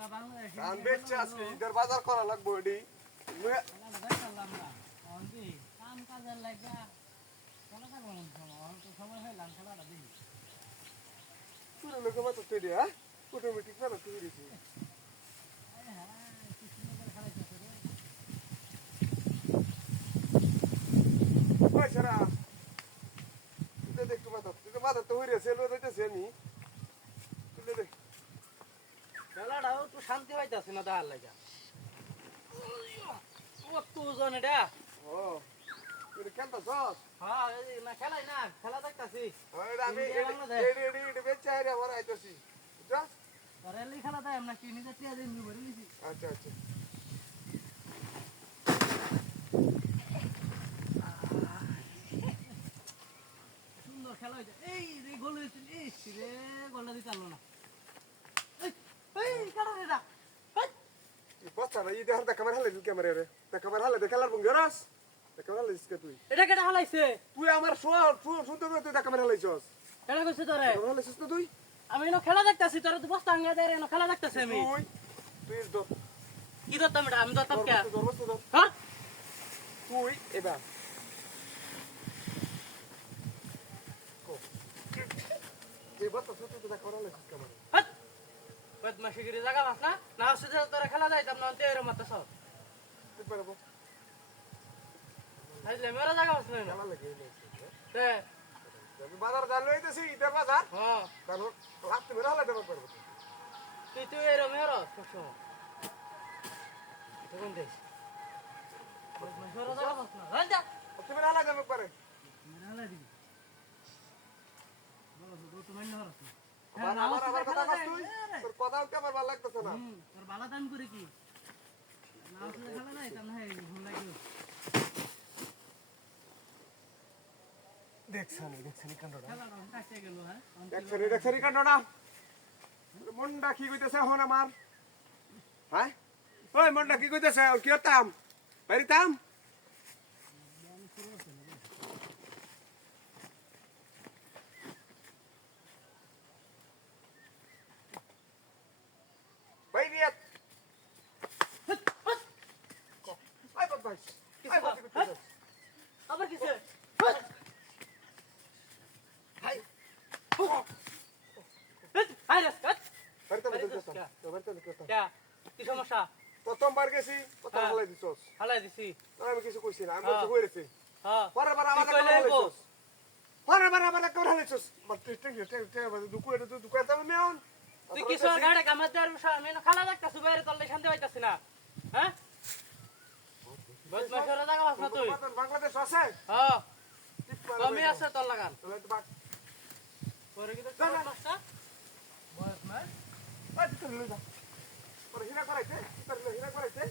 ধান বেচছে আজকে ঈদের বাজার করা লাগবো এডি পুরো লোকের মতো তৈরি হ্যাঁ অটোমেটিক না তৈরি দিয়েছি ওই সারা তুই দেখ একটু মাথা তুই তো মাথা তো হইরে সেল হইতেছে আমি তুই দেখ খেলাটাও একটু শান্তি পাইতেছে না দেখার লাগা কত ওজন এটা ও তুই খেলতাছস হ্যাঁ না খেলাই না খেলা দেখতাছি আমি এডি বেচছে আরে আমার আইতাছি বুঝছস রেলি খেলা দেয় আমরা কি নিজে টিয়া দিন ভরে লিছি আচ্ছা আচ্ছা সুন্দর খেলা হইছে এই রে গোল হইছিল এই রে গোলটা দিতে পারলো না এই এই কাটা রে দা বস্তা না ঈদে হাতে ক্যামেরা হালে ক্যামেরা রে তা ক্যামেরা হালে দেখালার বঙ্গরাস তা ক্যামেরা হালে ইসকে তুই এটা কেটা হালাইছে তুই আমার শুনতে করে তুই ক্যামেরা হালাইছস কেটা কইছে তোরে ক্যামেরা হালাইছস না তুই আমি এনো খেলা দেখতাছি তোরে তো বস্তা আঙ্গা দেয় এনো খেলা দেখতাছি আমি তুই তুই ধর কি দত্তাম এটা আমি দত্তাম কে ধর বস্তু ধর হ্যাঁ তুই এবার এই বস্তা শুনতে তো ক্যামেরা হালাইছস ক্যামেরা হট বদমাশি গিরি জায়গা বাস না না হচ্ছে তোরে খেলা যাইতাম না তে এর মত সব তুই পারবো আইলে মেরা জায়গা বাস না খেলা লাগে তে আমি বাজার জাল লইতেছি ঈদের বাজার হ্যাঁ কারণ রাতে মেরা হালে দেব পারবো তুই তুই এর মেরা সবসময় দেখুন দেখ বদমাশি ওরা জায়গা বাস না রান যা তুমি মেরা হালে দেব পারে মেরা হালাই দিবি বলো তো তুমি না হরছ আমার কথা কস তুই তোর কথা উঠতে আমার ভালো লাগতেছে না তোর বালা দাম করে কি না হচ্ছে খেলা নাই তা না ভুল লাগিও দেখছানি কান্ডটা খেলাটা কাটতে গেল হ্যাঁ দেখছানি কান্ডটা মনটা কি কইতেছে হন আমার হ্যাঁ ওই মনটা কি কইতেছে আর কি হতাম পারিতাম বাইরিয়াত আই বদমাইশ আই বদমাইশ আবার কিসে হাই হাই রাস্তা বাড়িতে বলতেছ কি সমস্যা প্রথমবার গেছি কথা হালাই দিছস হালাই দিছি আমি কিছু কইছি না আমি তো কইরেছি হ্যাঁ পরের বার আমাকে তুই কইলে হালাইছস পরের বার আমাকে কেন হালাইছস দুকু এটা তো দুকু এটা নেওন তুই কি সর গাড়ি কামাতে আর আমি না খালা দেখতাছি বাইরে তলে শান্তি পাইতাছি না হ্যাঁ বদমাশ ওরা জায়গা বাস না তুই বাংলাদেশ আছে হ্যাঁ কমই আছে তোর লাগান তাহলে তো বাক পরে কি তো যা, যা। দশটা বদমাশ আজ তো লই যা পরে হিনা করাইতে হিনা করাইতে